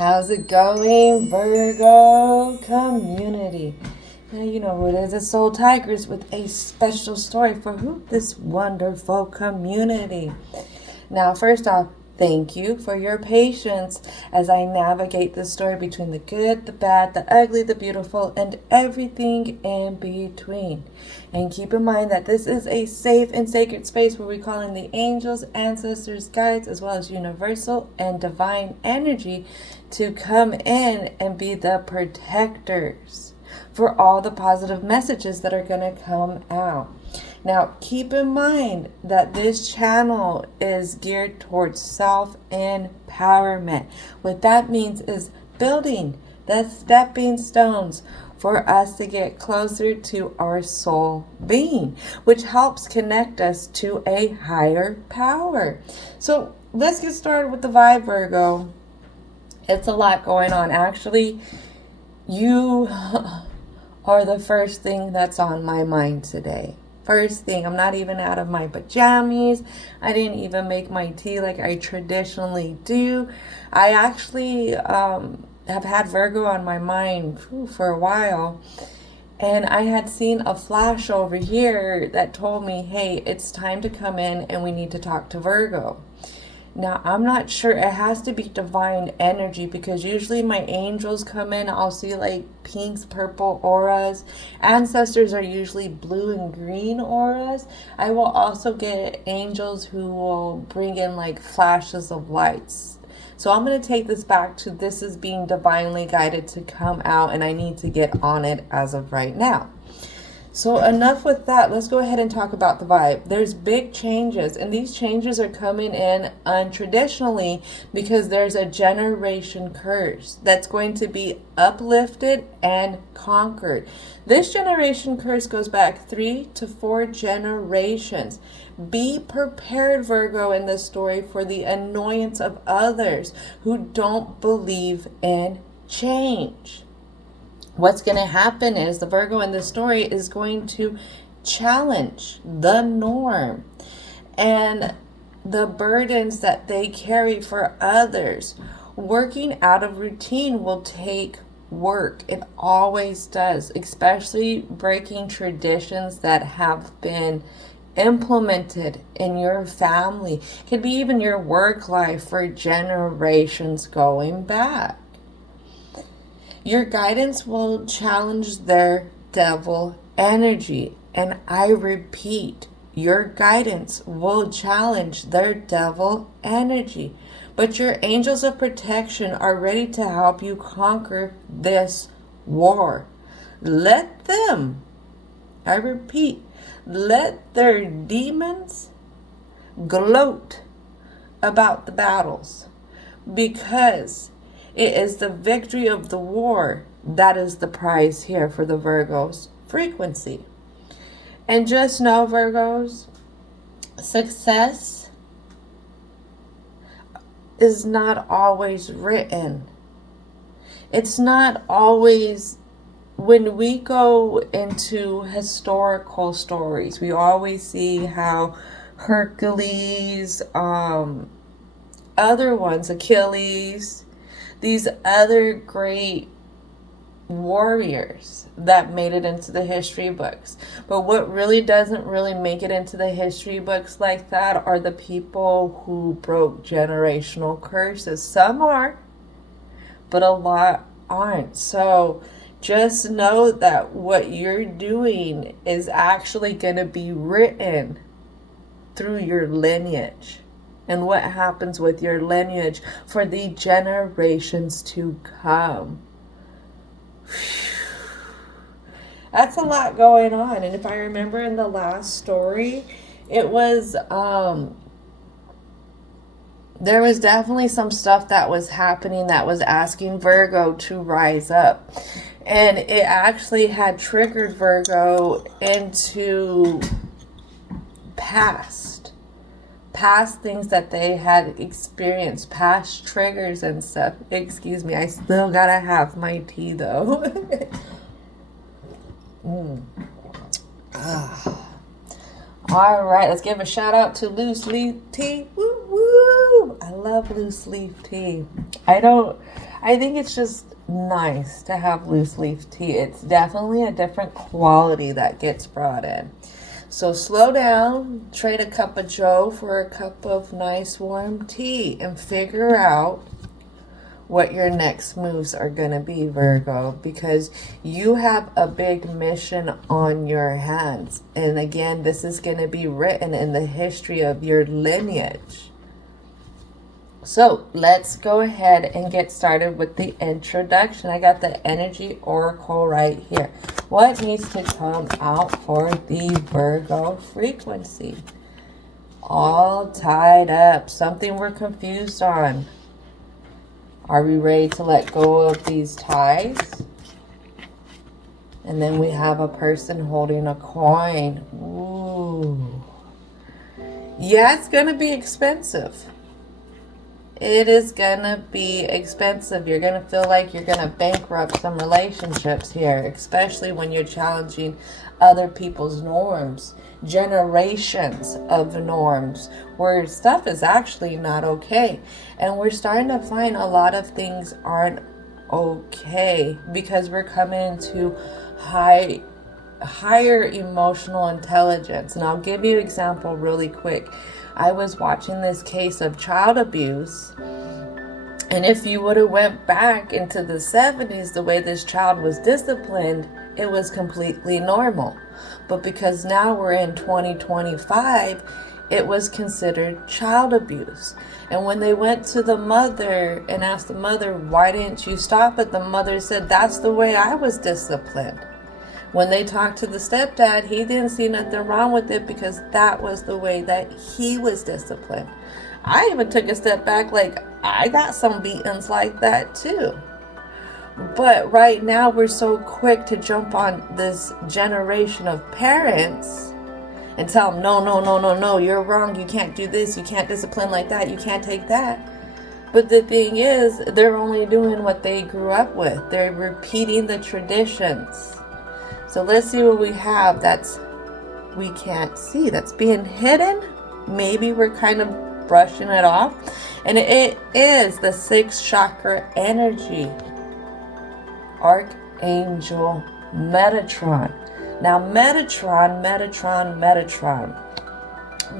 How's it going, Virgo community? Now you know who it is. It's Soul Tigers with a special story for this wonderful community. Now, first off, thank you for your patience as I navigate this story between the good, the bad, the ugly, the beautiful, and everything in between. And keep in mind that this is a safe and sacred space where we call in the angels, ancestors, guides, as well as universal and divine energy to come in and be the protectors for all the positive messages that are going to come out. Now, keep in mind that this channel is geared towards self-empowerment. What that means is building the stepping stones for us to get closer to our soul being, which helps connect us to a higher power. So let's get started with the vibe, Virgo. It's a lot going on. Actually, you are the first thing that's on my mind today. First thing, I'm not even out of my pajamas. I didn't even make my tea like I traditionally do. I actually have had Virgo on my mind for a while. And I had seen a flash over here that told me, hey, it's time to come in and we need to talk to Virgo. Now, I'm not sure. It has to be divine energy because usually my angels come in. I'll see like pinks, purple auras. Ancestors are usually blue and green auras. I will also get angels who will bring in like flashes of lights. So I'm going to take this back to this is being divinely guided to come out, and I need to get on it as of right now. So enough with that. Let's go ahead and talk about the vibe. There's big changes, and these changes are coming in untraditionally because there's a generation curse that's going to be uplifted and conquered. This generation curse goes back 3 to 4 generations. Be prepared, Virgo, in this story for the annoyance of others who don't believe in change. What's going to happen is the Virgo in this story is going to challenge the norm and the burdens that they carry for others. Working out of routine will take work. It always does, especially breaking traditions that have been implemented in your family. It could be even your work life for generations going back. Your guidance will challenge their devil energy. And I repeat, your guidance will challenge their devil energy. But your angels of protection are ready to help you conquer this war. Let them, I repeat, let their demons gloat about the battles, because it is the victory of the war that is the prize here for the Virgos frequency. And just know, Virgos, success is not always written. It's not always, when we go into historical stories, we always see how Hercules, other ones, Achilles, these other great warriors that made it into the history books. But what really doesn't really make it into the history books like that are the people who broke generational curses. Some are, but a lot aren't. So just know that what you're doing is actually going to be written through your lineage. And what happens with your lineage for the generations to come. That's a lot going on. And if I remember in the last story, it was, there was definitely some stuff that was happening that was asking Virgo to rise up. And it actually had triggered Virgo into past things that they had experienced, past triggers and stuff. Excuse me, I still gotta have my tea though. All right, let's give a shout out to loose leaf tea. Woo woo! I love loose leaf tea. I don't I think it's just nice to have loose leaf tea. It's definitely a different quality that gets brought in. So slow down, trade a cup of joe for a cup of nice warm tea, and figure out what your next moves are going to be, Virgo, because you have a big mission on your hands. And again, this is going to be written in the history of your lineage. So let's go ahead and get started with the introduction. I got the energy oracle right here. What needs to come out for the Virgo frequency? All tied up. Something we're confused on. Are we ready to let go of these ties? And then we have a person holding a coin. Ooh. Yeah, it's going to be expensive. It is going to be expensive. You're going to feel like you're going to bankrupt some relationships here, especially when you're challenging other people's norms, generations of norms, where stuff is actually not okay. And we're starting to find a lot of things aren't okay because we're coming into higher emotional intelligence. And I'll give you an example really quick. I was watching this case of child abuse, and if you would have went back into the 70s, the way this child was disciplined, it was completely normal. But because now we're in 2025, it was considered child abuse. And when they went to the mother and asked the mother, why didn't you stop it? The mother said, that's the way I was disciplined. When they talked to the stepdad, he didn't see nothing wrong with it because that was the way that he was disciplined. I even took a step back, like, I got some beatings like that too. But right now we're so quick to jump on this generation of parents and tell them, no, you're wrong. You can't do this. You can't discipline like that. You can't take that. But the thing is, they're only doing what they grew up with. They're repeating the traditions. So let's see what we have we can't see, that's being hidden. Maybe we're kind of brushing it off. And it is the 6th chakra energy. Archangel Metatron. Now Metatron.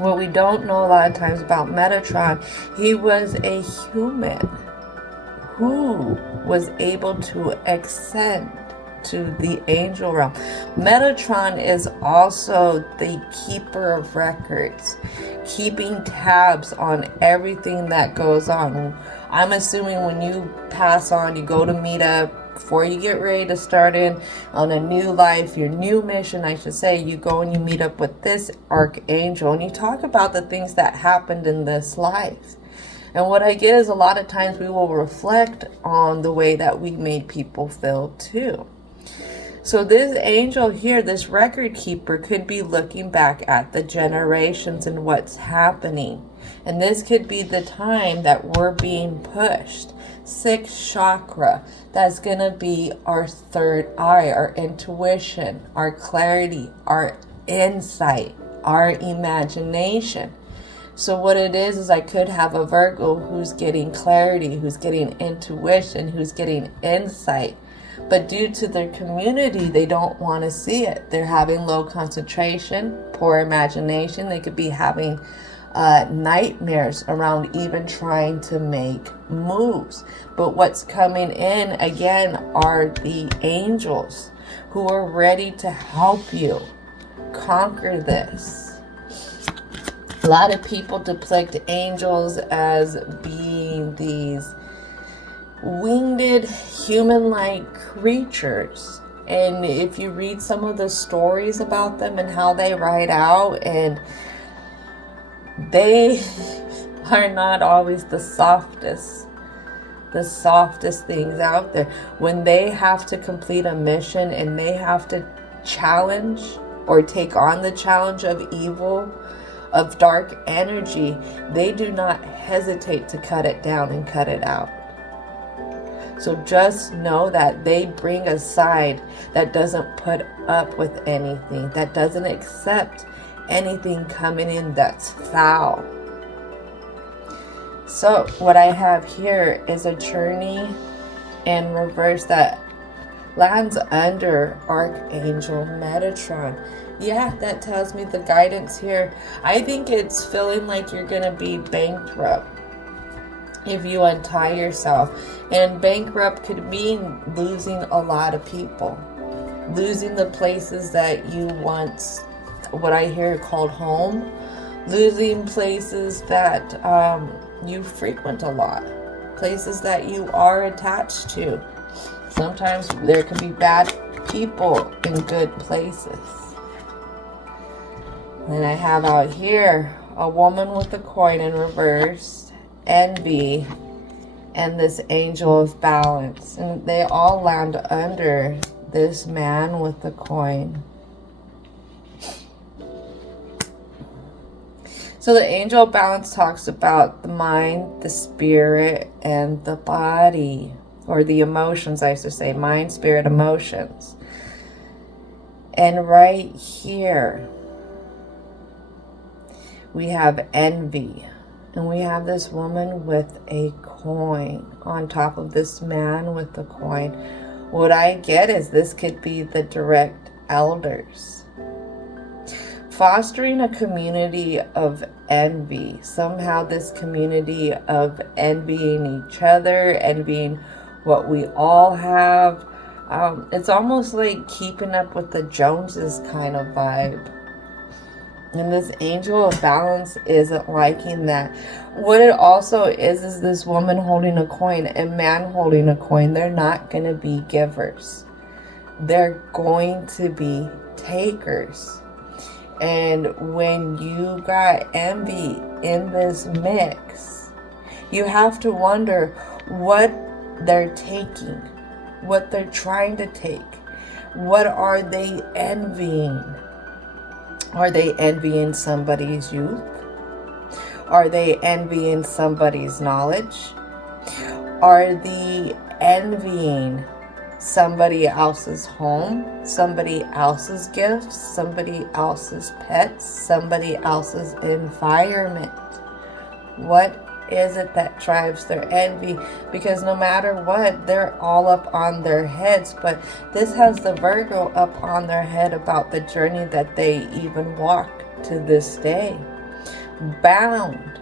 What we don't know a lot of times about Metatron, he was a human who was able to ascend to the angel realm. Metatron is also the keeper of records, keeping tabs on everything that goes on. I'm assuming when you pass on, you go to meet up, before you get ready to start in on a new life, your new mission, I should say, you go and you meet up with this archangel and you talk about the things that happened in this life. And what I get is a lot of times we will reflect on the way that we made people feel too. So this angel here, this record keeper, could be looking back at the generations and what's happening. And this could be the time that we're being pushed. 6th chakra, that's going to be our third eye, our intuition, our clarity, our insight, our imagination. So what it is I could have a Virgo who's getting clarity, who's getting intuition, who's getting insight. But due to their community, they don't want to see it. They're having low concentration, poor imagination. They could be having nightmares around even trying to make moves. But what's coming in, again, are the angels who are ready to help you conquer this. A lot of people depict angels as being these winged human-like creatures, and if you read some of the stories about them and how they ride out, and they are not always the softest things out there. When they have to complete a mission and they have to challenge or take on the challenge of evil, of dark energy, they do not hesitate to cut it down and cut it out. So just know that they bring a side that doesn't put up with anything, that doesn't accept anything coming in that's foul. So what I have here is a journey in reverse that lands under Archangel Metatron. Yeah, that tells me the guidance here. I think it's feeling like you're going to be bankrupt if you untie yourself. And bankrupt could mean losing a lot of people. Losing the places that you once, what I hear called home. Losing places that you frequent a lot. Places that you are attached to. Sometimes there can be bad people in good places. And I have out here a woman with a coin in reverse, envy, and this angel of balance. And they all land under this man with the coin. So the angel of balance talks about the mind, the spirit, and the body. Or the emotions, I should say. Mind, spirit, emotions. And right here, we have envy. And we have this woman with a coin on top of this man with the coin. What I get is this could be the direct elders. Fostering a community of envy. Somehow this community of envying each other, envying what we all have. It's almost like keeping up with the Joneses kind of vibe. And this angel of balance isn't liking that. What it also is this woman holding a coin and man holding a coin. They're not going to be givers. They're going to be takers. And when you got envy in this mix, you have to wonder what they're taking, what they're trying to take. What are they envying? Are they envying somebody's youth? Are they envying somebody's knowledge? Are they envying somebody else's home, somebody else's gifts, somebody else's pets, somebody else's environment? What is it that drives their envy? Because no matter what, they're all up on their heads. But this has the Virgo up on their head about the journey that they even walk to this day. Bound.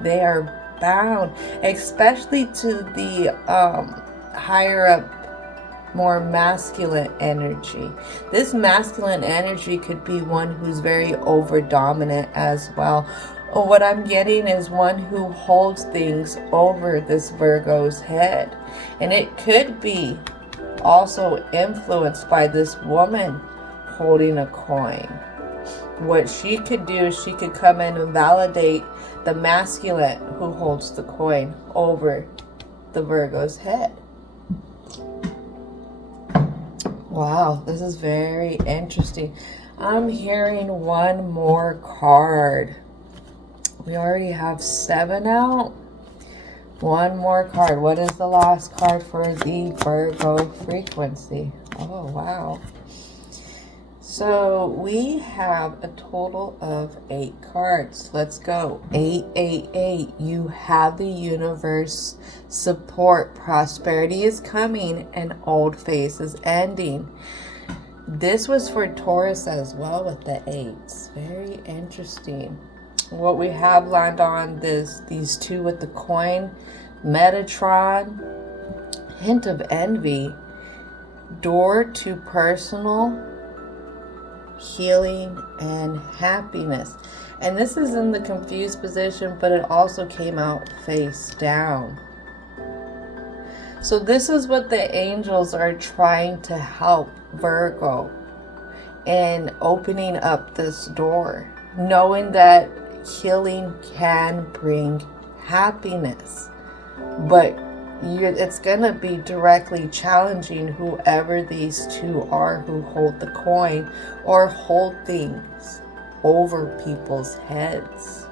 They are bound, especially to the higher up, more masculine energy. This masculine energy could be one who's very over dominant as well. What I'm getting is one who holds things over this Virgo's head. And it could be also influenced by this woman holding a coin. What she could do is she could come in and validate the masculine who holds the coin over the Virgo's head. Wow, this is very interesting. I'm hearing one more card. We already have 7 out. One more card. What is the last card for the Virgo frequency? Oh, wow. So we have a total of 8 cards. Let's go. 888. You have the universe support. Prosperity is coming and old phase is ending. This was for Taurus as well with the 8s. Very interesting. What we have lined on these 2 with the coin, Metatron, hint of envy, door to personal healing and happiness. And this is in the confused position, but it also came out face down. So this is what the angels are trying to help Virgo in opening up this door, knowing that healing can bring happiness, but it's going to be directly challenging whoever these 2 are who hold the coin or hold things over people's heads.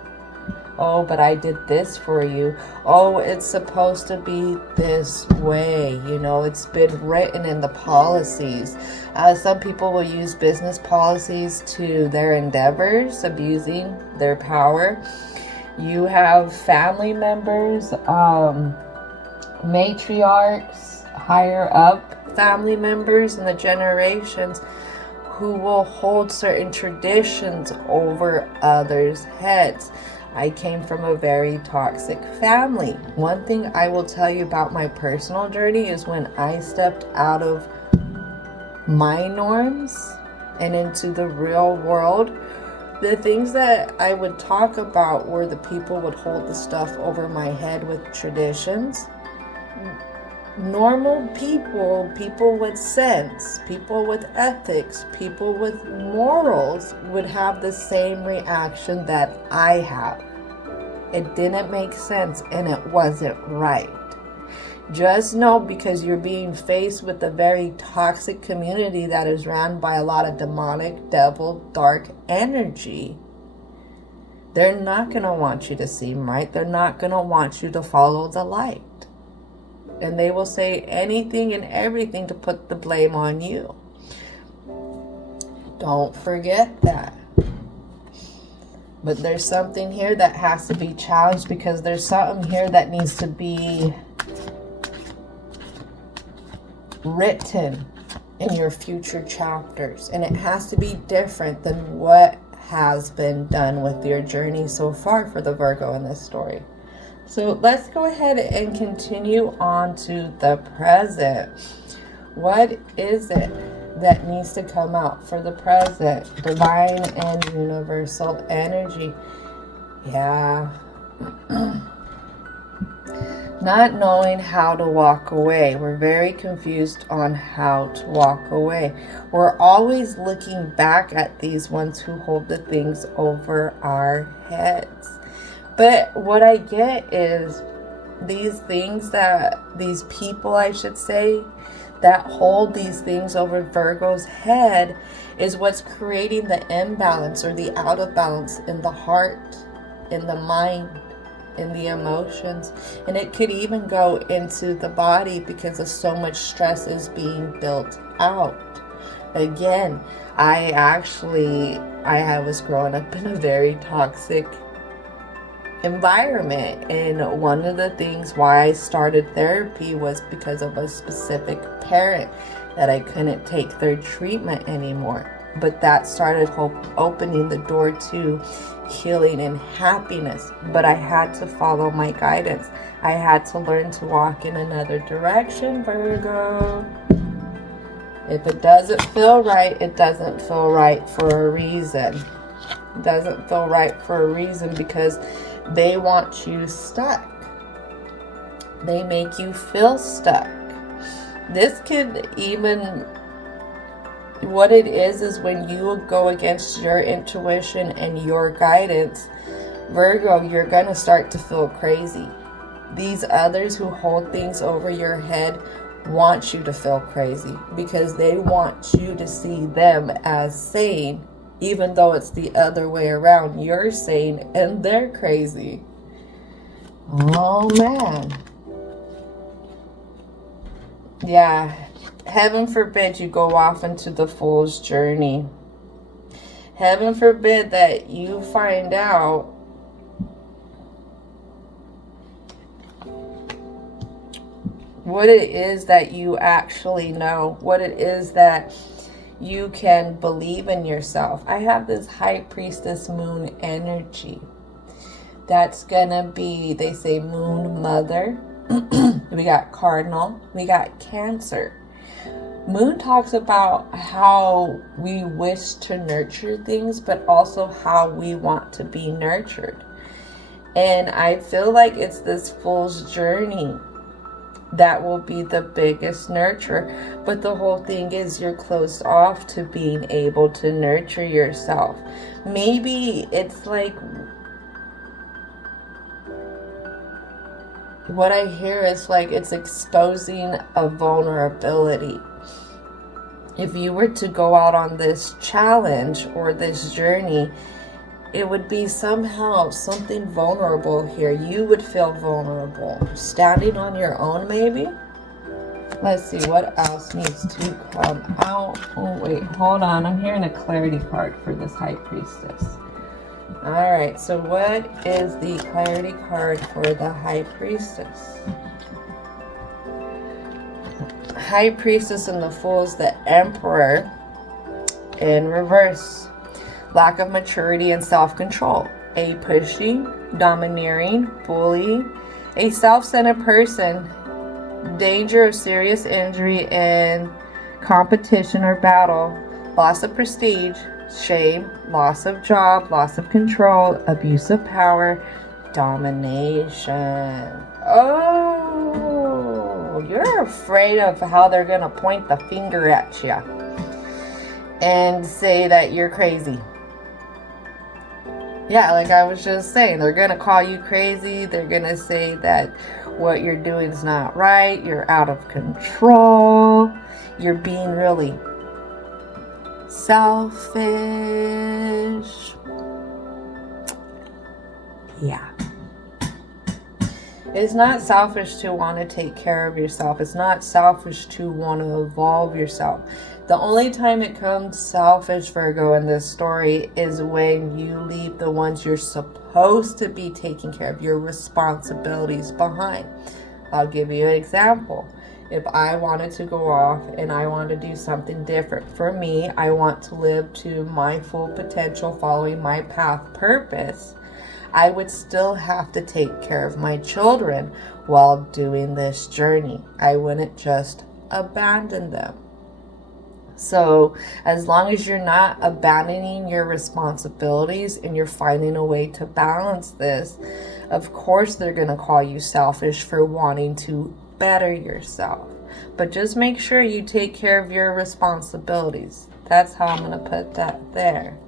Oh, but I did this for you. Oh, it's supposed to be this way. You know, it's been written in the policies. Some people will use business policies to their endeavors, abusing their power. You have family members, matriarchs, higher up family members and the generations who will hold certain traditions over others' heads. I came from a very toxic family. One thing I will tell you about my personal journey is when I stepped out of my norms and into the real world, the things that I would talk about were the people would hold the stuff over my head with traditions. Normal people, people with sense, people with ethics, people with morals would have the same reaction that I have. It didn't make sense and it wasn't right. Just know, because you're being faced with a very toxic community that is ran by a lot of demonic, devil, dark energy, they're not going to want you to seem right. They're not going to want you to follow the light. And they will say anything and everything to put the blame on you. Don't forget that. But there's something here that has to be challenged, because there's something here that needs to be written in your future chapters, and it has to be different than what has been done with your journey so far for the Virgo in this story. So let's go ahead and continue on to the present. What is it that needs to come out for the present? Divine and universal energy. Yeah. Not knowing how to walk away. We're very confused on how to walk away. We're always looking back at these ones who hold the things over our heads. But what I get is these things that, these people I should say, that hold these things over Virgo's head is what's creating the imbalance or the out of balance in the heart, in the mind, in the emotions, and it could even go into the body because of so much stress is being built out. Again, I was growing up in a very toxic environment, and one of the things why I started therapy was because of a specific parent that I couldn't take their treatment anymore. But that started opening the door to healing and happiness. But I had to follow my guidance. I had to learn to walk in another direction, Virgo. If it doesn't feel right, it doesn't feel right for a reason. It doesn't feel right for a reason because they want you stuck. They make you feel stuck. This could even... What it is when you go against your intuition and your guidance, Virgo, you're going to start to feel crazy. These others who hold things over your head want you to feel crazy because they want you to see them as sane, even though it's the other way around. You're sane and they're crazy. Oh, man. Yeah. Heaven forbid you go off into the fool's journey. Heaven forbid that you find out what it is that you actually know, what it is that you can believe in yourself. I have this High Priestess Moon energy. That's gonna be, they say, Moon Mother. We got Cardinal. We got Cancer. Moon talks about how we wish to nurture things, but also how we want to be nurtured. And I feel like it's this fool's journey that will be the biggest nurturer. But the whole thing is you're closed off to being able to nurture yourself. Maybe it's like, what I hear is like it's exposing a vulnerability. If you were to go out on this challenge or this journey, it would be somehow something vulnerable here. You would feel vulnerable. Standing on your own, maybe? Let's see, what else needs to come out? Oh, wait, hold on. I'm hearing a clarity card for this High Priestess. All right, so what is the clarity card for the High Priestess? High Priestess and the Fool is the Emperor in reverse. Lack of maturity and self-control. A pushy, domineering, bully, a self-centered person. Danger of serious injury in competition or battle. Loss of prestige, shame, loss of job, loss of control, abuse of power, domination. Oh, you're afraid of how they're going to point the finger at you and say that you're crazy. Yeah, like I was just saying, they're going to call you crazy. They're going to say that what you're doing is not right. You're out of control. You're being really selfish. Yeah. It's not selfish to want to take care of yourself. It's not selfish to want to evolve yourself. The only time it comes selfish, Virgo, in this story is when you leave the ones you're supposed to be taking care of, your responsibilities behind. I'll give you an example. If I wanted to go off and I want to do something different for me, I want to live to my full potential, following my path purpose, I would still have to take care of my children while doing this journey. I wouldn't just abandon them. So as long as you're not abandoning your responsibilities and you're finding a way to balance this, of course they're going to call you selfish for wanting to better yourself. But just make sure you take care of your responsibilities. That's how I'm going to put that there.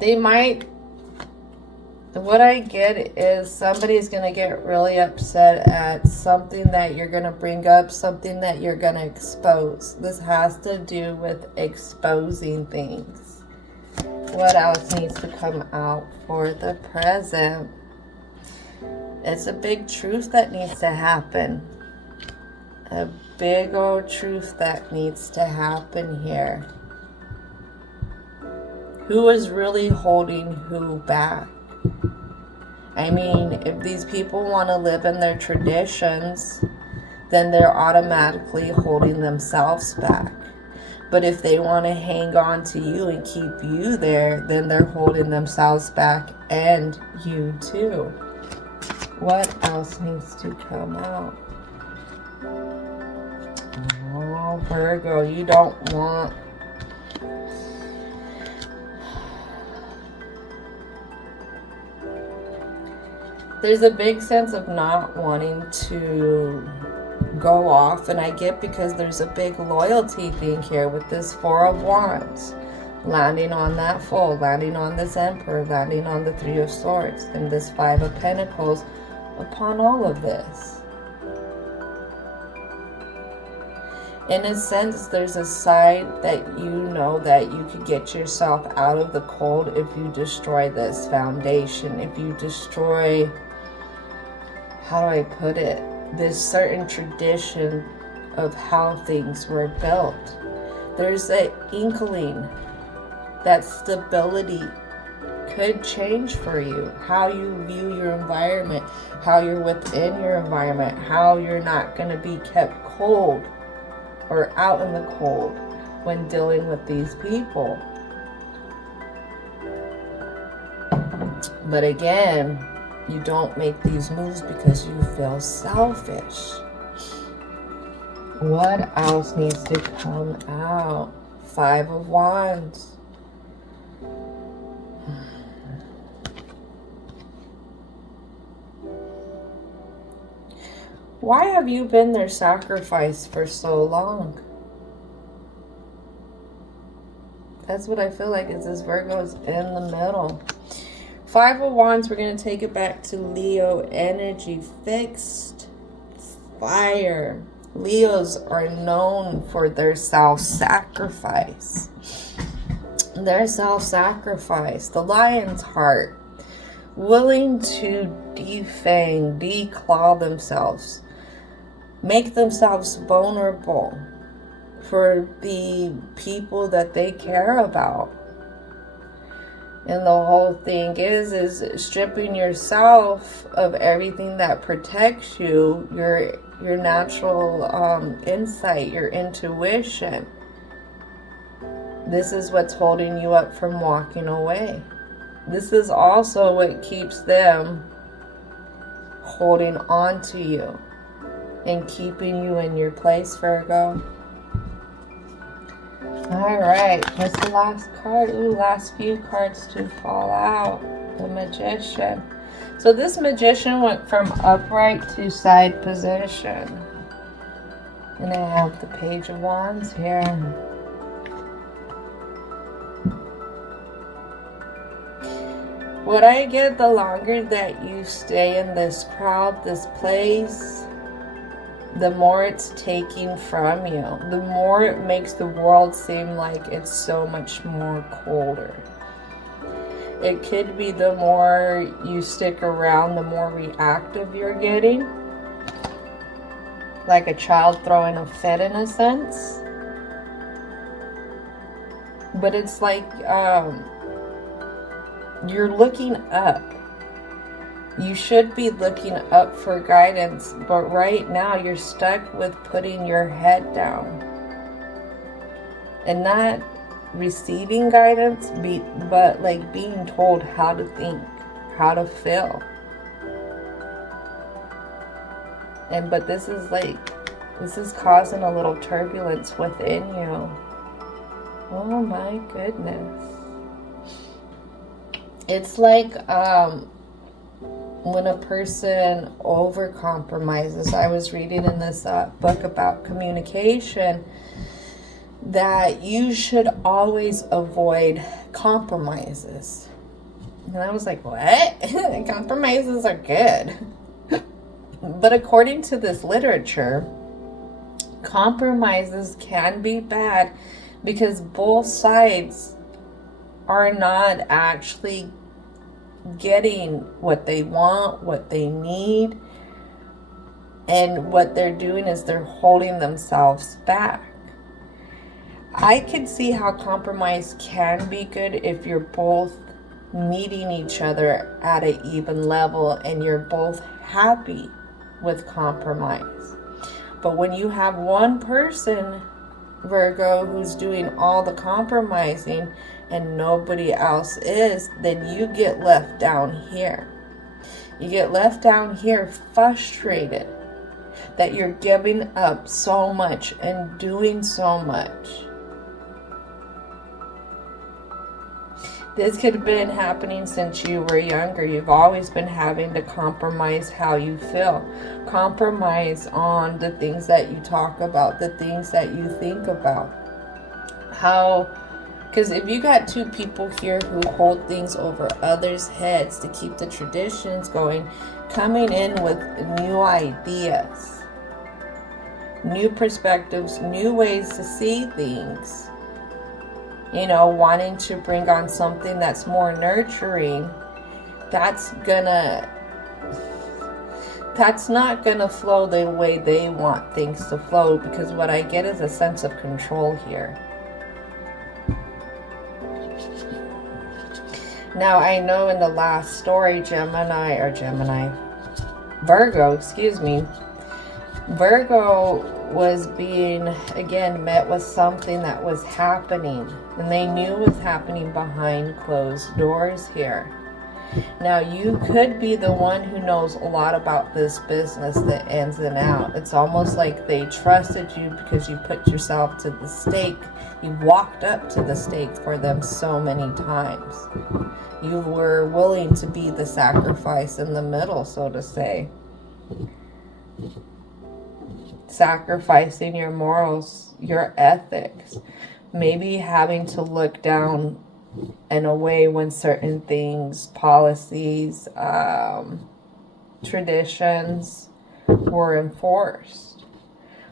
They might, what I get is somebody's going to get really upset at something that you're going to bring up, something that you're going to expose. This has to do with exposing things. What else needs to come out for the present? It's a big truth that needs to happen. A big old truth that needs to happen here. Who is really holding who back? I mean, if these people want to live in their traditions, then they're automatically holding themselves back. But if they want to hang on to you and keep you there, then they're holding themselves back and you too. What else needs to come out? Oh, Virgo, you don't want... There's a big sense of not wanting to go off, and I get because there's a big loyalty thing here with this Four of Wands. Landing on that Fool, landing on this Emperor, landing on the Three of Swords, and this Five of Pentacles upon all of this. In a sense, there's a side that you know that you could get yourself out of the cold if you destroy this foundation, if you destroy, how do I put it, this certain tradition of how things were built. There's an inkling that stability could change for you. How you view your environment, how you're within your environment, how you're not going to be kept cold or out in the cold when dealing with these people. But again, you don't make these moves because you feel selfish. What else needs to come out? Five of Wands. Why have you been their sacrifice for so long? That's what I feel like is this Virgo's in the middle. Five of Wands, we're going to take it back to Leo energy. Fixed fire. Leos are known for their self-sacrifice. Their self-sacrifice. The lion's heart. Willing to defang, declaw themselves. Make themselves vulnerable for the people that they care about. And the whole thing is stripping yourself of everything that protects you, your natural insight, your intuition. This is what's holding you up from walking away. This is also what keeps them holding on to you and keeping you in your place, Virgo. Alright, what's the last card? Ooh, last few cards to fall out. The Magician. So this Magician went from upright to side position. And I have the Page of Wands here. What I get, the longer that you stay in this crowd, this place, the more it's taking from you. The more it makes the world seem like it's so much more colder. It could be the more you stick around, the more reactive you're getting. Like a child throwing a fit in a sense. But it's like you're looking up. You should be looking up for guidance, but right now you're stuck with putting your head down and not receiving guidance, but like being told how to think, how to feel. But this is causing a little turbulence within you. Oh my goodness. It's like when a person over-compromises. I was reading in this book about communication that you should always avoid compromises. And I was like, what? Compromises are good. But according to this literature, compromises can be bad because both sides are not actually getting what they want, what they need, and what they're doing is they're holding themselves back. I could see how compromise can be good if you're both meeting each other at an even level and you're both happy with compromise. But when you have one person, Virgo, who's doing all the compromising and nobody else is, then you get left down here. You get left down here frustrated that you're giving up so much and doing so much. This could have been happening since you were younger. You've always been having to compromise how you feel. Compromise on the things that you talk about, the things that you think about. Because if you got two people here who hold things over others' heads to keep the traditions going, coming in with new ideas, new perspectives, new ways to see things, wanting to bring on something that's more nurturing, that's not gonna flow the way they want things to flow, because what I get is a sense of control here. Now, I know in the last story, Virgo was being, again, met with something that was happening. And they knew was happening behind closed doors here. Now, you could be the one who knows a lot about this business, the ins and out. It's almost like they trusted you because you put yourself to the stake. You walked up to the stake for them so many times. You were willing to be the sacrifice in the middle, so to say. Sacrificing your morals, your ethics. Maybe having to look down in a way when certain things, policies, traditions were enforced.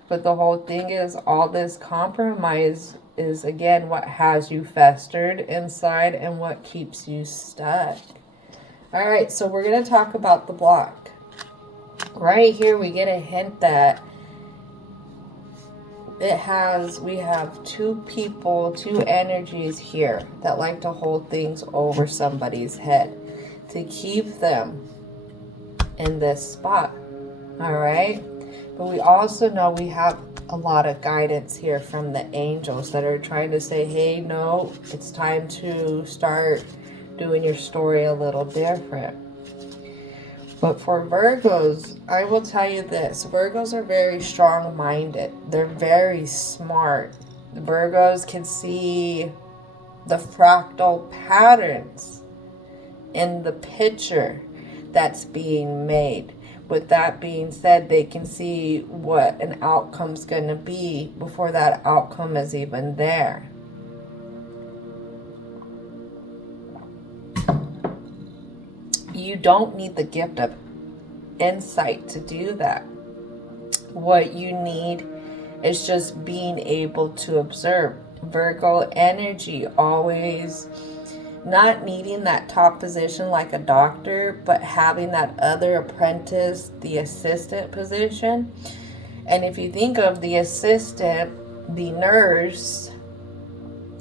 But the whole thing is, all this compromise is, again, what has you festered inside and what keeps you stuck. All right, so we're going to talk about the block. Right here, we get a hint that we have two people, two energies here that like to hold things over somebody's head to keep them in this spot. All right. But we also know we have a lot of guidance here from the angels that are trying to say, hey, no, it's time to start doing your story a little different. But for Virgos, I will tell you this. Virgos are very strong-minded. They're very smart. Virgos can see the fractal patterns in the picture that's being made. With that being said, they can see what an outcome's going to be before that outcome is even there. You don't need the gift of insight to do that. What you need is just being able to observe. Virgo energy always not needing that top position like a doctor, but having that other apprentice, the assistant position. And if you think of the assistant, the nurse,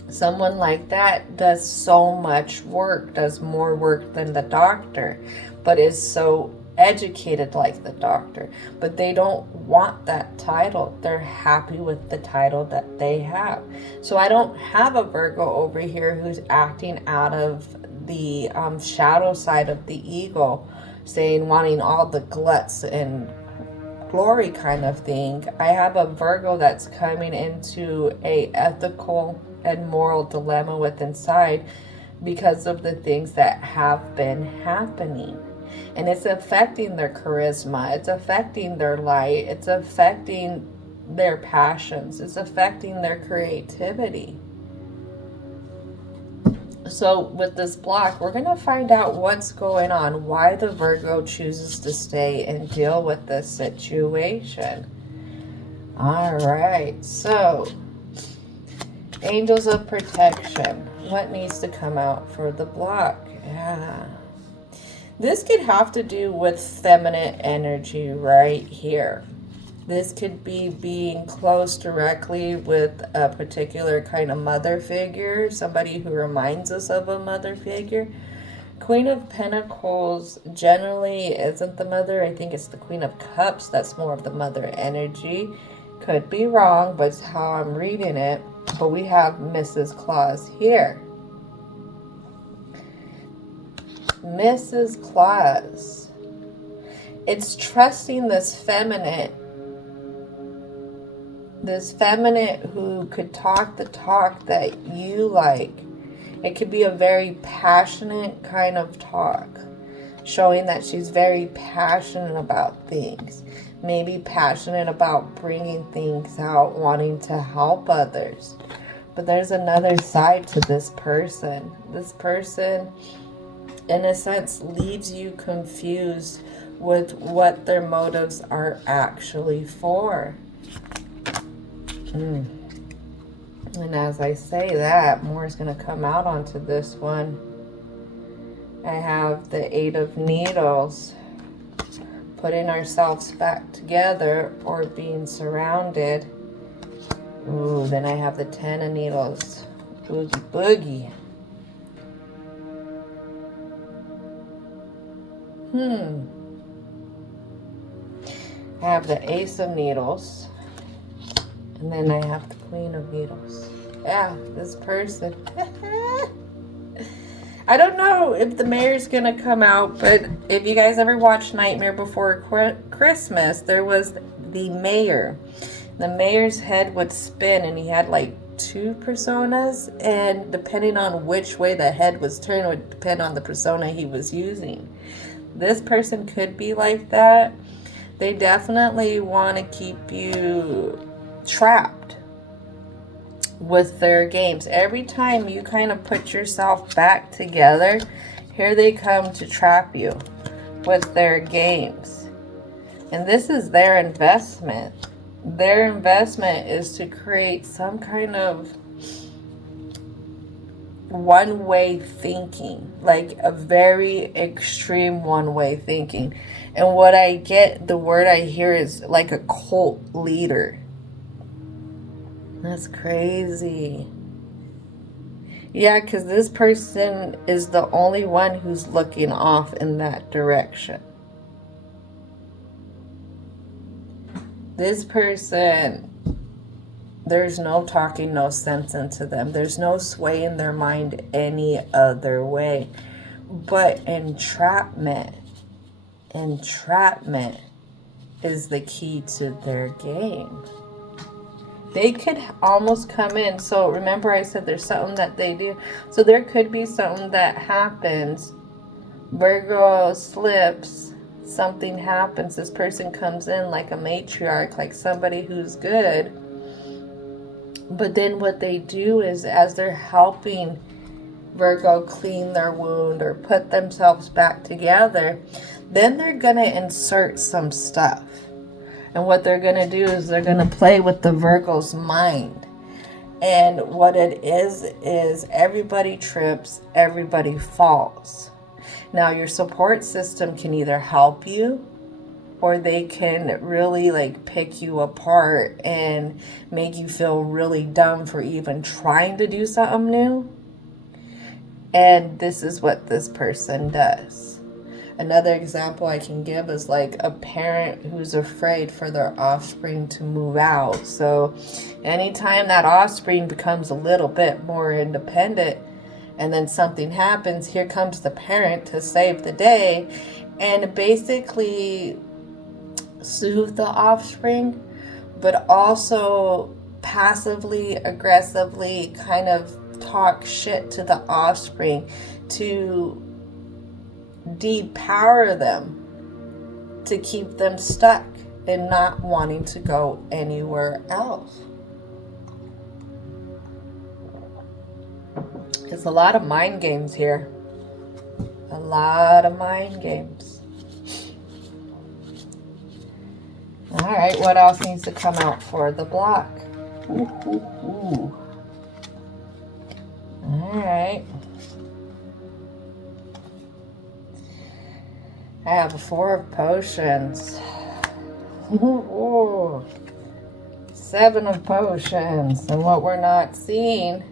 someone like that does so much work, does more work than the doctor, but is so educated like the doctor. But they don't want that title. They're happy with the title that they have. So I don't have a Virgo over here who's acting out of the shadow side of the ego, saying wanting all the gluts and glory kind of thing. I have a Virgo that's coming into a ethical and moral dilemma with inside because of the things that have been happening. And it's affecting their charisma. It's affecting their light. It's affecting their passions. It's affecting their creativity. So with this block, we're going to find out what's going on, why the Virgo chooses to stay and deal with this situation. All right, so angels of protection. What needs to come out for the block? Yeah. This could have to do with feminine energy right here. This could be being close directly with a particular kind of mother figure, somebody who reminds us of a mother figure. Queen of Pentacles generally isn't the mother. I think it's the Queen of Cups that's more of the mother energy. Could be wrong, but it's how I'm reading it. But we have Mrs. Claus here. Mrs. Claus. It's trusting this feminine who could talk the talk that you like. It could be a very passionate kind of talk, showing that she's very passionate about things. Maybe passionate about bringing things out, wanting to help others. But there's another side to this person. This person, in a sense, leaves you confused with what their motives are actually for. And as I say that, more is going to come out onto this one. I have the Eight of Needles, putting ourselves back together or being surrounded. Ooh, then I have the Ten of Needles, boogie boogie. I have the Ace of Needles. And then I have the Queen of Needles. Yeah, this person. I don't know if the mayor's going to come out, but if you guys ever watched Nightmare Before Christmas, there was the mayor. The mayor's head would spin, and he had like two personas, and depending on which way the head was turned would depend on the persona he was using. This person could be like that. They definitely want to keep you trapped with their games. Every time you kind of put yourself back together, here they come to trap you with their games. And this is their investment. Their investment is to create some kind of one-way thinking, like a very extreme one-way thinking. And what I get, the word I hear is like a cult leader. That's crazy. Yeah, because this person is the only one who's looking off in that direction. This person, there's no talking no sense into them. There's no swaying their mind any other way. But entrapment is the key to their game. They could almost come in. So remember I said there's something that they do. So there could be something that happens. Virgo slips. Something happens. This person comes in like a matriarch, like somebody who's good. But then what they do is, as they're helping Virgo clean their wound or put themselves back together, then they're going to insert some stuff. And what they're going to do is they're going to play with the Virgo's mind. And what it is everybody trips, everybody falls. Now your support system can either help you, or they can really like pick you apart and make you feel really dumb for even trying to do something new. And this is what this person does. Another example I can give is like a parent who's afraid for their offspring to move out. So anytime that offspring becomes a little bit more independent and then something happens, here comes the parent to save the day and basically soothe the offspring, but also passively, aggressively kind of talk shit to the offspring to depower them, to keep them stuck and not wanting to go anywhere else. There's a lot of mind games here. A lot of mind games. Alright, what else needs to come out for the block? Ooh. Alright. I have a 4 of potions. Ooh. 7 of potions. And what we're not seeing,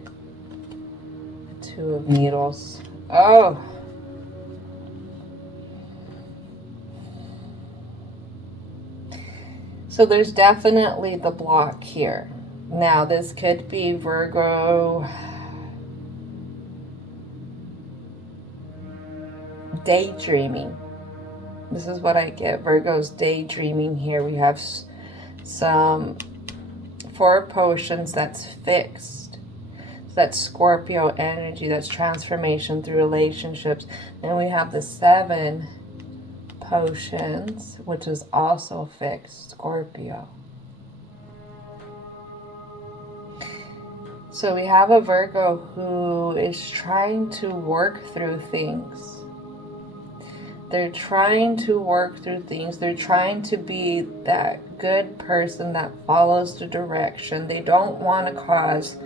2 of needles. Oh. So there's definitely the block here. Now this could be Virgo daydreaming. This is what I get. Virgo's daydreaming here. We have some 4 potions that's fixed. So that's Scorpio energy. That's transformation through relationships. Then we have the 7 potions, which is also fixed. Scorpio. So we have a Virgo who is trying to work through things. They're trying to work through things. They're trying to be that good person that follows the direction. They don't want to cause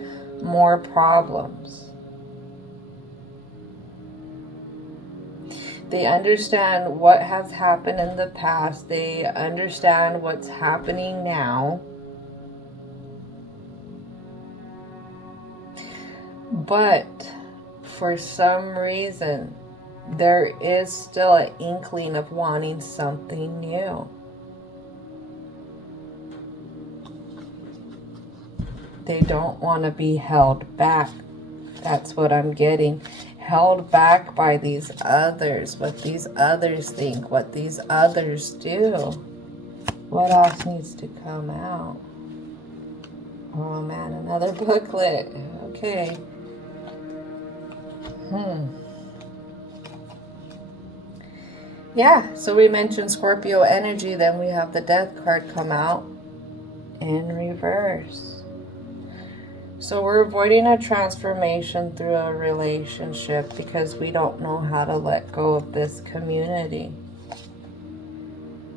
more problems. They understand what has happened in the past. They understand what's happening now. But for some reason, there is still an inkling of wanting something new. They don't want to be held back. That's what I'm getting. Held back by these others. What these others think. What these others do. What else needs to come out? Oh man, another booklet. Okay. Yeah, so we mentioned Scorpio energy, then we have the Death card come out in reverse. So we're avoiding a transformation through a relationship because we don't know how to let go of this community.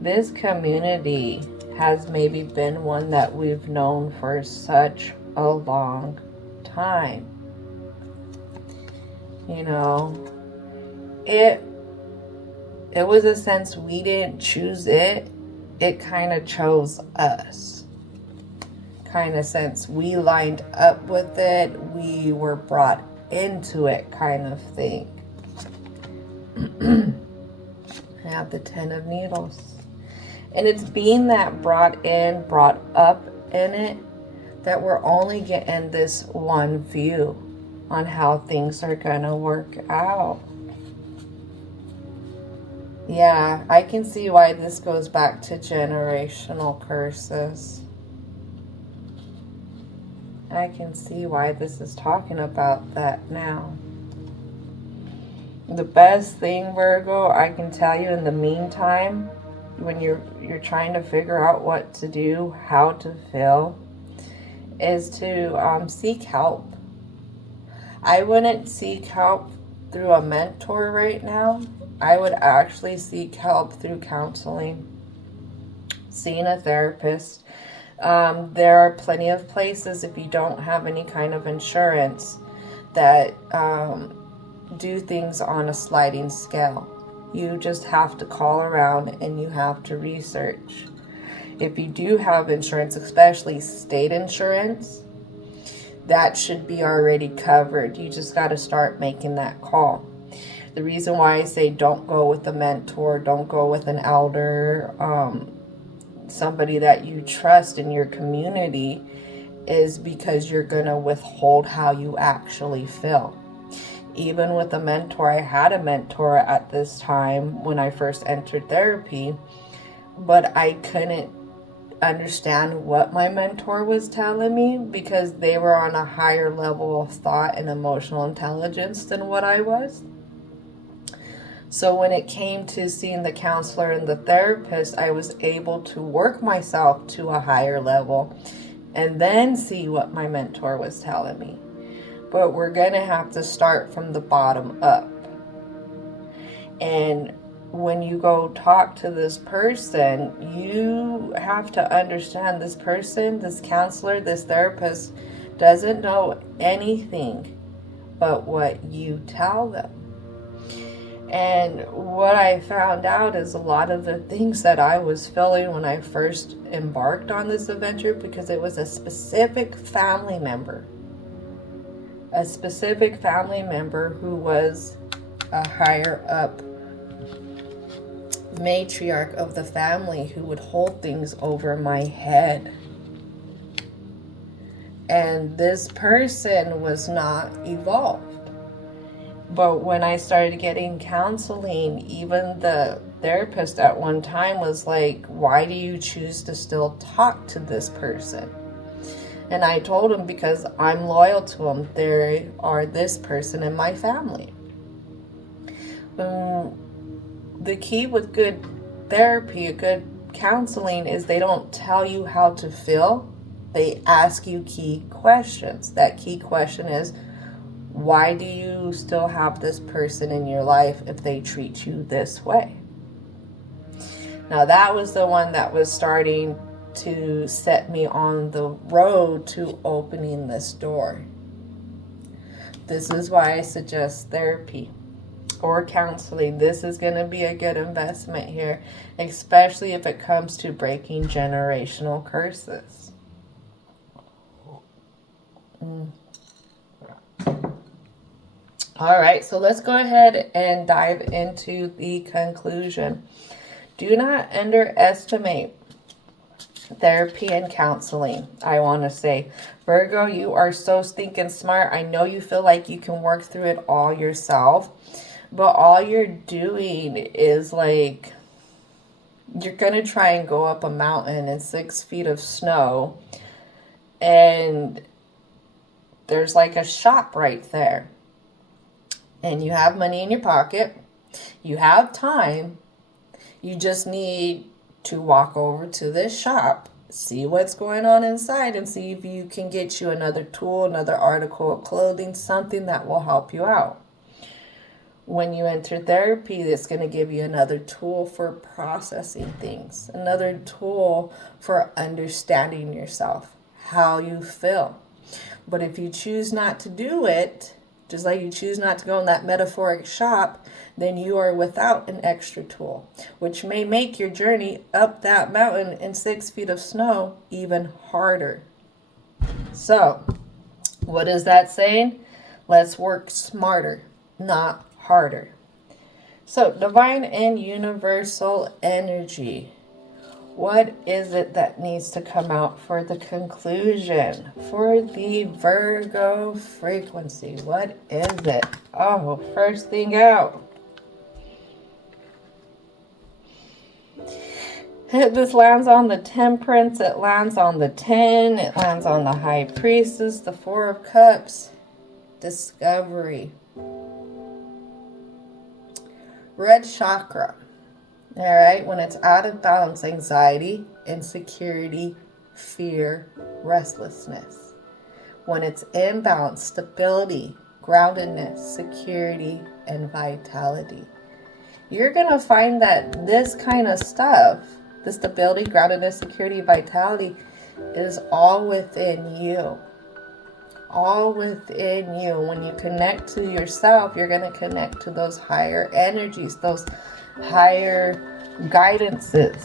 This community has maybe been one that we've known for such a long time. You know, it was a sense we didn't choose it. It kind of chose us. kind of sense. We lined up with it. We were brought into it, kind of thing. I have the 10 of Needles. And it's being that brought up in it, that we're only getting this one view on how things are going to work out. Yeah, I can see why this goes back to generational curses. I can see why this is talking about that now. The best thing, Virgo, I can tell you in the meantime, when you're trying to figure out what to do, how to feel, is to seek help. I wouldn't seek help through a mentor right now. I would actually seek help through counseling, seeing a therapist. There are plenty of places, if you don't have any kind of insurance, that do things on a sliding scale. You just have to call around and you have to research. If you do have insurance, especially state insurance, that should be already covered. You just got to start making that call. The reason why I say don't go with a mentor, don't go with an elder, somebody that you trust in your community, is because you're going to withhold how you actually feel. Even with a mentor, I had a mentor at this time when I first entered therapy, but I couldn't understand what my mentor was telling me because they were on a higher level of thought and emotional intelligence than what I was. So when it came to seeing the counselor and the therapist, I was able to work myself to a higher level and then see what my mentor was telling me. But we're going to have to start from the bottom up. And when you go talk to this person, you have to understand this person, this counselor, this therapist doesn't know anything but what you tell them. And what I found out is a lot of the things that I was feeling when I first embarked on this adventure, because it was a specific family member who was a higher up matriarch of the family who would hold things over my head. And this person was not evolved. But when I started getting counseling, even the therapist at one time was like, why do you choose to still talk to this person? And I told him, because I'm loyal to them. They are this person in my family. The key with good therapy, good counseling, is they don't tell you how to feel. They ask you key questions. That key question is, why do you still have this person in your life if they treat you this way? Now that was the one that was starting to set me on the road to opening this door. This is why I suggest therapy or counseling. This is going to be a good investment here, especially if it comes to breaking generational curses. All right, so let's go ahead and dive into the conclusion. Do not underestimate therapy and counseling. I want to say, Virgo, you are so stinking smart. I know you feel like you can work through it all yourself, but all you're doing is like, you're going to try and go up a mountain in 6 feet of snow, and there's like a shop right there. And you have money in your pocket, you have time, you just need to walk over to this shop, see what's going on inside, and see if you can get you another tool, another article of clothing, something that will help you out. When you enter therapy, it's going to give you another tool for processing things, another tool for understanding yourself, how you feel. But if you choose not to do it, just like you choose not to go in that metaphoric shop, then you are without an extra tool, which may make your journey up that mountain in 6 feet of snow even harder. So, what is that saying? Let's work smarter, not harder. So, divine and universal energy. What is it that needs to come out for the conclusion? For the Virgo frequency. What is it? Oh, first thing out. This lands on the Temperance. It lands on the 10. It lands on the High Priestess. The 4 of Cups. Discovery. Red chakra. Alright, when it's out of balance, anxiety, insecurity, fear, restlessness. When it's in balance, stability, groundedness, security, and vitality. You're going to find that this kind of stuff, the stability, groundedness, security, vitality, is all within you. All within you. When you connect to yourself, you're going to connect to those higher energies, those higher guidances.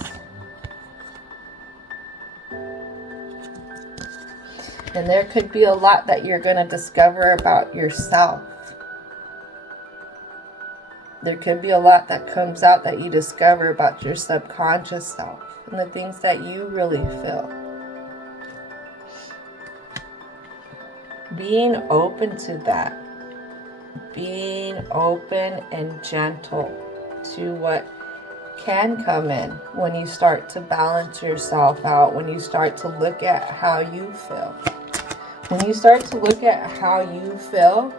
And there could be a lot that you're going to discover about yourself. There could be a lot that comes out that you discover about your subconscious self and the things that you really feel. Being open to that. Being open and gentle to what can come in when you start to balance yourself out, when you start to look at how you feel. When you start to look at how you feel,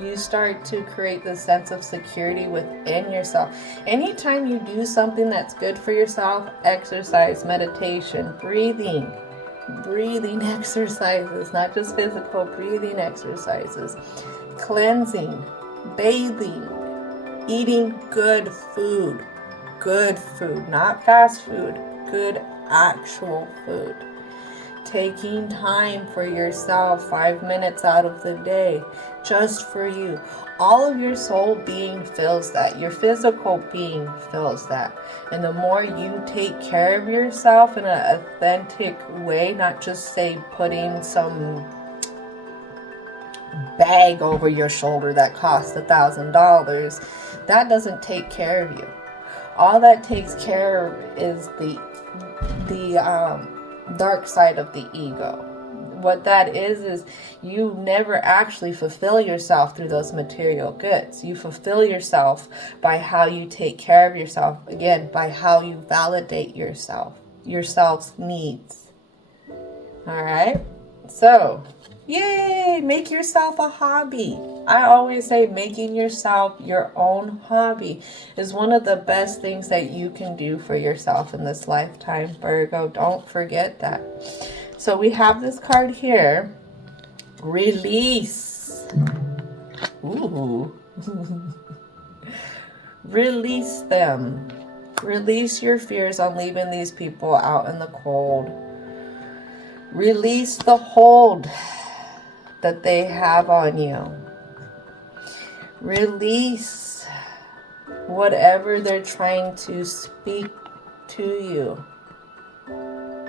you start to create this sense of security within yourself. Anytime you do something that's good for yourself, exercise, meditation, breathing exercises, not just physical, breathing exercises, cleansing, bathing, eating good food, not fast food, good actual food. Taking time for yourself, 5 minutes out of the day, just for you. All of your soul being feels that. Your physical being feels that. And the more you take care of yourself in an authentic way, not just say putting some bag over your shoulder that costs $1,000, that doesn't take care of you. All that takes care of is the dark side of the ego. What that is you never actually fulfill yourself through those material goods. You fulfill yourself by how you take care of yourself. Again, by how you validate yourself's needs. All right? So, yay! Make yourself a hobby. I always say making yourself your own hobby is one of the best things that you can do for yourself in this lifetime, Virgo. Don't forget that. So we have this card here. Release. Ooh. Release them. Release your fears on leaving these people out in the cold. Release the hold that they have on you. Release whatever they're trying to speak to you.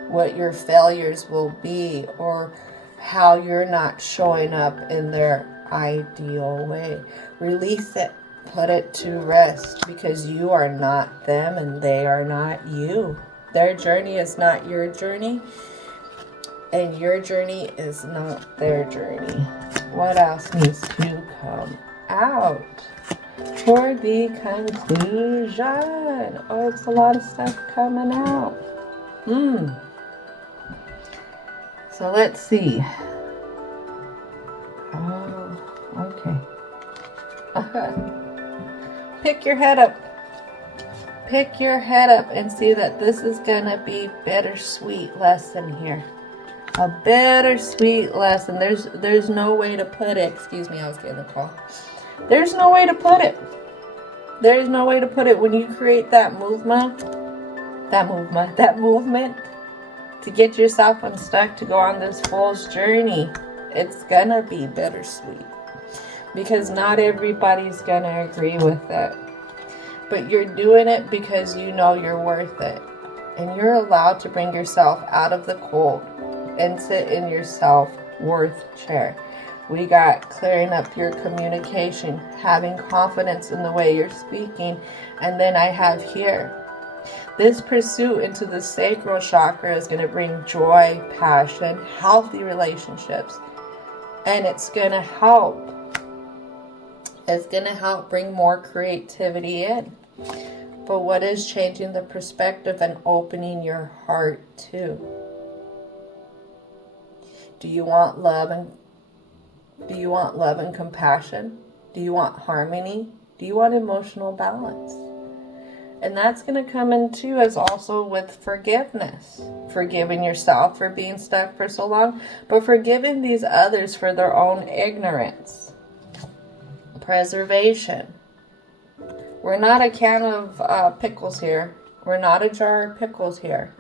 What your failures will be, or how you're not showing up in their ideal way. Release it. Put it to rest, because you are not them and they are not you. Their journey is not your journey, and your journey is not their journey. What else needs to come out for the conclusion? Oh, it's a lot of stuff coming out. So let's see. Oh, okay. Pick your head up. Pick your head up and see that this is gonna be bittersweet lesson here. A bittersweet lesson. There's no way to put it. Excuse me, I was getting a call. There's no way to put it. There's no way to put it. When you create that movement to get yourself unstuck, to go on this fool's journey, it's gonna be bittersweet. Because not everybody's gonna agree with it. But you're doing it because you know you're worth it. And you're allowed to bring yourself out of the cold and sit in yourself self-worth chair. We got clearing up your communication, having confidence in the way you're speaking. And then I have here, this pursuit into the sacral chakra is going to bring joy, passion, healthy relationships. And it's going to help. It's going to help bring more creativity in. But what is changing the perspective and opening your heart to? Do you want love and compassion? Do you want harmony? Do you want emotional balance? And that's going to come in too, as also with forgiveness. Forgiving yourself for being stuck for so long, but forgiving these others for their own ignorance. Preservation. We're not a can of pickles here. We're not a jar of pickles here.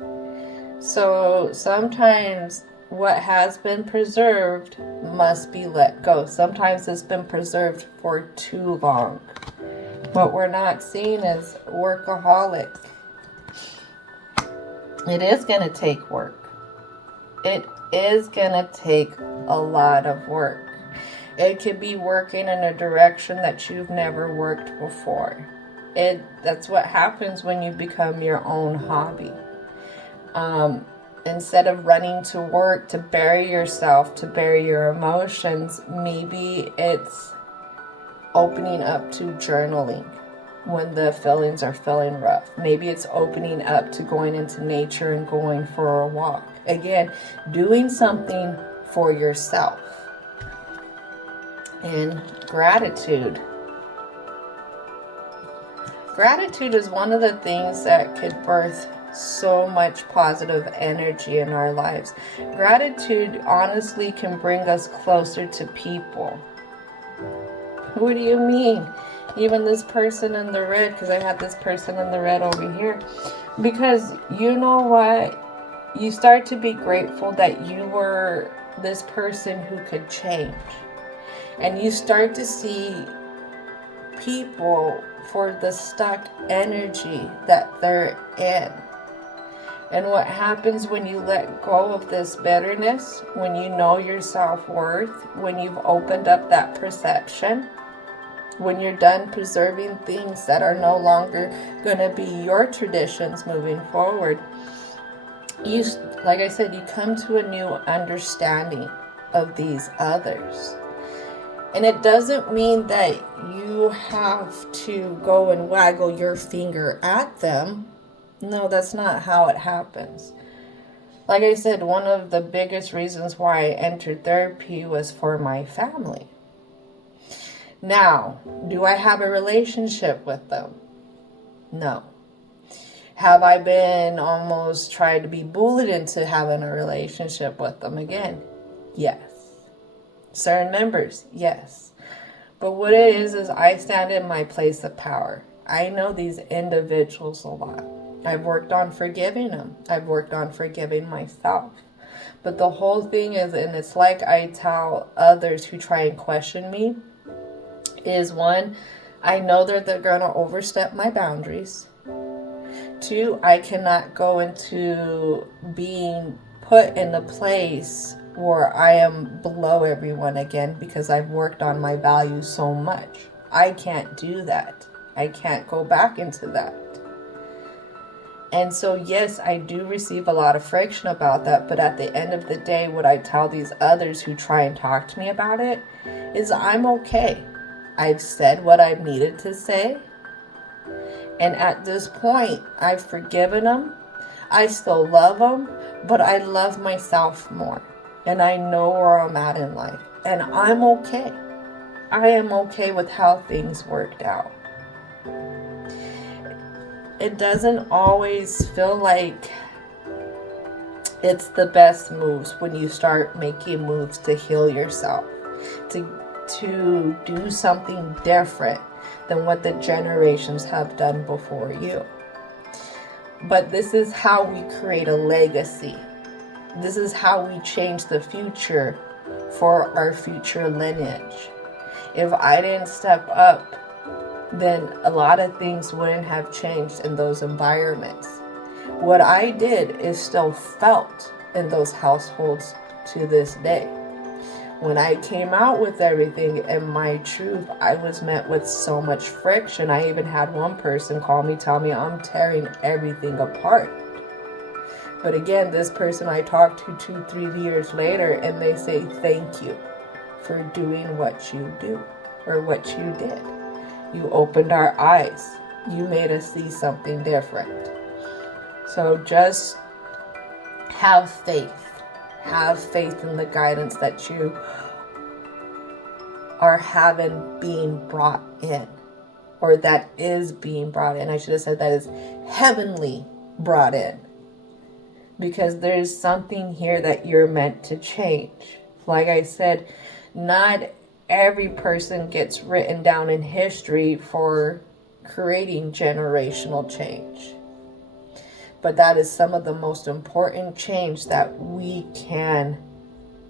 So sometimes what has been preserved must be let go. Sometimes it's been preserved for too long. What we're not seeing is workaholic. It is going to take work. It is going to take a lot of work. It could be working in a direction that you've never worked before. That's what happens when you become your own hobby. Instead of running to work to bury yourself, to bury your emotions, maybe it's opening up to journaling when the feelings are feeling rough. Maybe it's opening up to going into nature and going for a walk. Again, doing something for yourself. And gratitude. Gratitude is one of the things that could birth so much positive energy in our lives. Gratitude honestly can bring us closer to people. What do you mean? Even this person in the red, because I had this person in the red over here. Because you know what? You start to be grateful that you were this person who could change. And you start to see people for the stuck energy that they're in. And what happens when you let go of this bitterness, when you know your self-worth, when you've opened up that perception, when you're done preserving things that are no longer going to be your traditions moving forward, you, like I said, you come to a new understanding of these others. And it doesn't mean that you have to go and waggle your finger at them. No, that's not how it happens. Like I said, one of the biggest reasons why I entered therapy was for my family. Now, do I have a relationship with them? No. Have I been almost tried to be bullied into having a relationship with them again? Yes. Certain members, yes. But what it is I stand in my place of power. I know these individuals a lot. I've worked on forgiving them. I've worked on forgiving myself. But the whole thing is, and it's like I tell others who try and question me, is one, I know that they're going to overstep my boundaries. Two, I cannot go into being put in a place where I am below everyone again because I've worked on my values so much. I can't do that. I can't go back into that. And so, yes, I do receive a lot of friction about that, but at the end of the day, what I tell these others who try and talk to me about it is I'm okay. I've said what I've needed to say. And at this point, I've forgiven them. I still love them, but I love myself more. And I know where I'm at in life. And I'm okay. I am okay with how things worked out. It doesn't always feel like it's the best moves when you start making moves to heal yourself, to do something different than what the generations have done before you. But this is how we create a legacy. This is how we change the future for our future lineage. If I didn't step up, then a lot of things wouldn't have changed in those environments. What I did is still felt in those households to this day. When I came out with everything and my truth, I was met with so much friction. I even had one person call me, tell me I'm tearing everything apart. But again, this person I talked to 2-3 years later, and they say, thank you for doing what you do, or what you did. You opened our eyes. You made us see something different. So just have faith. Have faith in the guidance that you are having being brought in, or that is being brought in. I should have said that is heavenly brought in, because there's something here that you're meant to change. Like I said, not every person gets written down in history for creating generational change. But that is some of the most important change that we can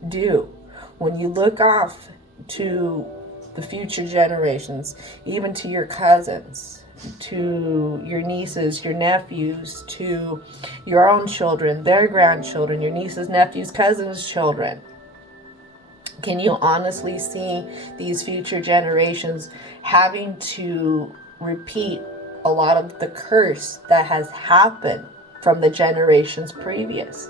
do. When you look off to the future generations, even to your cousins, to your nieces, your nephews, to your own children, their grandchildren, your nieces, nephews, cousins' children, can you honestly see these future generations having to repeat a lot of the curse that has happened from the generations previous?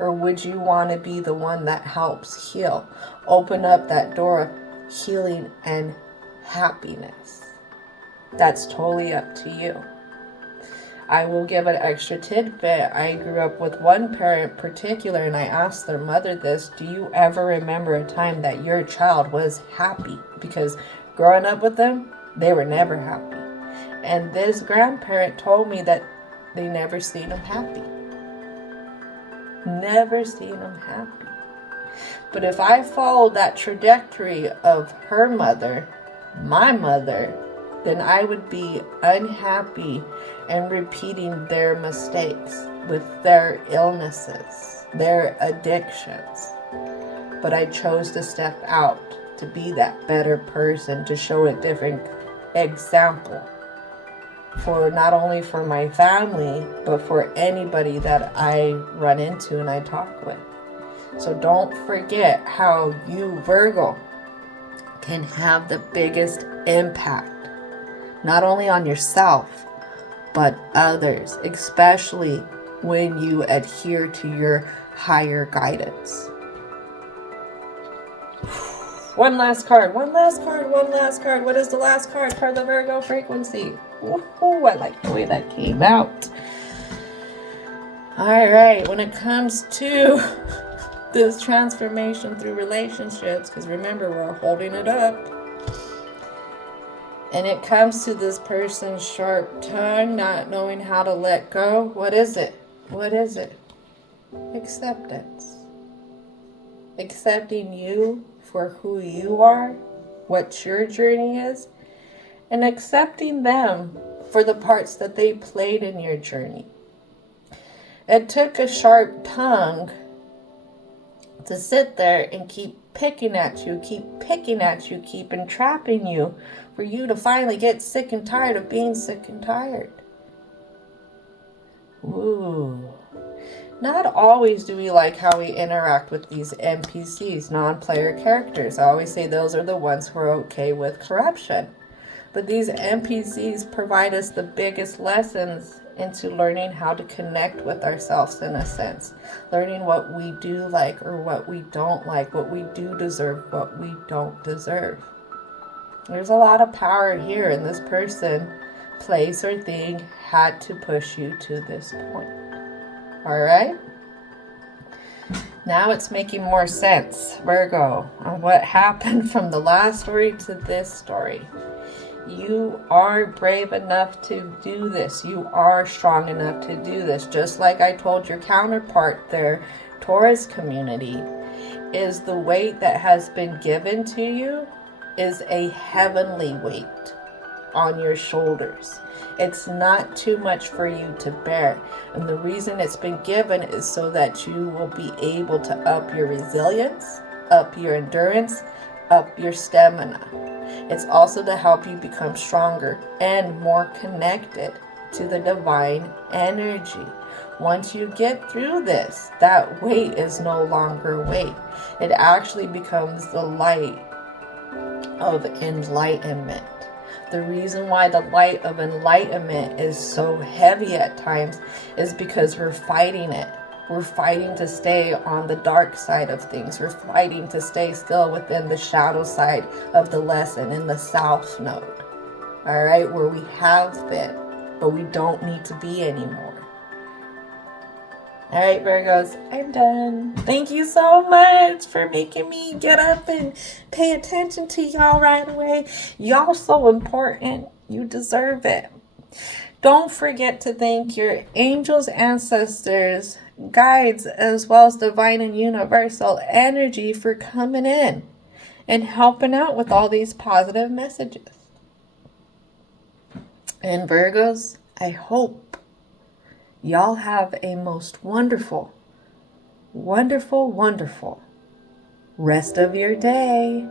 Or would you want to be the one that helps heal, open up that door of healing and happiness? That's totally up to you. I will give an extra tidbit. I grew up with one parent in particular, and I asked their mother this: do you ever remember a time that your child was happy? Because growing up with them, they were never happy. And this grandparent told me that they never seen them happy. Never seen them happy. But if I followed that trajectory of her mother, my mother, then I would be unhappy and repeating their mistakes with their illnesses, their addictions. But I chose to step out to be that better person, to show a different example for not only for my family, but for anybody that I run into and I talk with. So don't forget how you, Virgo, can have the biggest impact, not only on yourself, but others, especially when you adhere to your higher guidance. One last card. What is the last card for the Virgo frequency? Ooh, I like the way that came out. All right, when it comes to this transformation through relationships, because remember, we're holding it up, and it comes to this person's sharp tongue, not knowing how to let go. What is it? Acceptance. Accepting you for who you are, what your journey is, and accepting them for the parts that they played in your journey. It took a sharp tongue to sit there and keep picking at you, keep entrapping you, for you to finally get sick and tired of being sick and tired. Ooh. Not always do we like how we interact with these NPCs, non-player characters. I always say those are the ones who are okay with corruption. But these NPCs provide us the biggest lessons into learning how to connect with ourselves, in a sense. Learning what we do like or what we don't like, what we do deserve, what we don't deserve. There's a lot of power here, and this person, place, or thing had to push you to this point. Alright? Now it's making more sense, Virgo, on what happened from the last story to this story. You are brave enough to do this. You are strong enough to do this. Just like I told your counterpart there, Taurus community, is the weight that has been given to you is a heavenly weight on your shoulders. It's not too much for you to bear. And the reason it's been given is so that you will be able to up your resilience, up your endurance, up your stamina. It's also to help you become stronger and more connected to the divine energy. Once you get through this, that weight is no longer weight. It actually becomes the light of enlightenment. The reason why the light of enlightenment is so heavy at times is because we're fighting it. We're fighting to stay on the dark side of things. We're fighting to stay still within the shadow side of the lesson in the south node. All right, where we have been, but we don't need to be anymore. All right, Virgos, I'm done. Thank you so much for making me get up and pay attention to y'all right away. Y'all so important. You deserve it. Don't forget to thank your angels, ancestors, guides, as well as divine and universal energy for coming in and helping out with all these positive messages. And Virgos, I hope y'all have a most wonderful, wonderful, wonderful rest of your day.